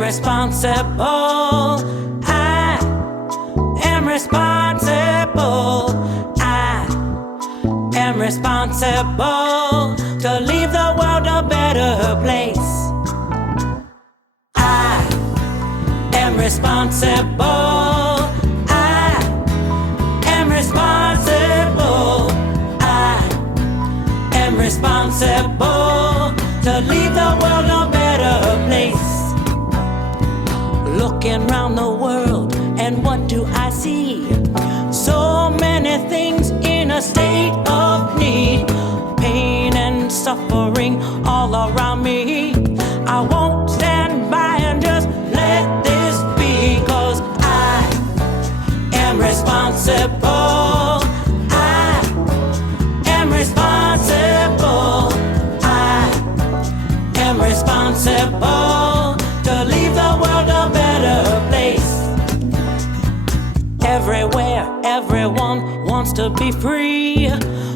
responsible. I am responsible. I am responsible to leave the world a better place. I am responsible. I am responsible. I am responsible to leave the world a better place. Looking round the world, and what do I see? So many things in a state of need. Pain and suffering all around me. I won't stand by and just let this be, 'cause I am responsible. I am responsible. I am responsible to leave the world a better place. Everywhere, everyone wants to be free.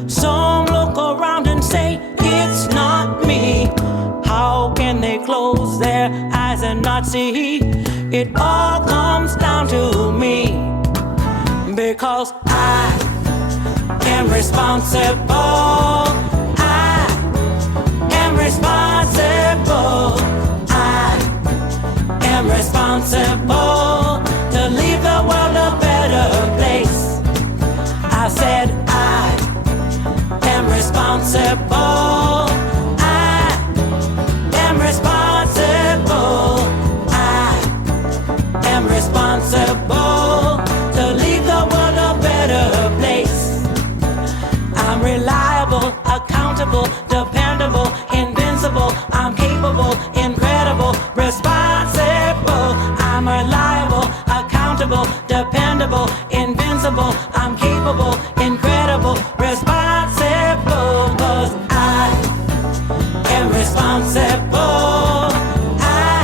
Some look around and say, it's not me. How can they close their eyes and not see? It all comes down to me, because I am responsible. I am responsible. I am responsible to leave the world a better place. I said I am responsible. I am responsible. I am responsible to leave the world a better place. I'm reliable, accountable, dependable, invincible. I'm capable, incredible, responsible. I'm reliable, accountable, dependable, invincible. I'm capable, incredible, responsible. 'Cause I am responsible. I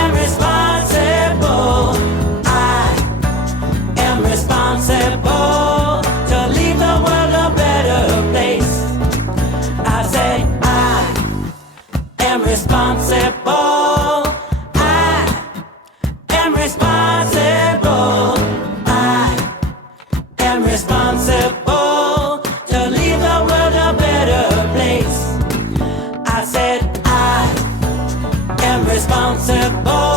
am responsible. I am responsible to leave the world a better place. I say I am responsible. I am responsible. I am responsible to leave the world a better place. I said I am responsible.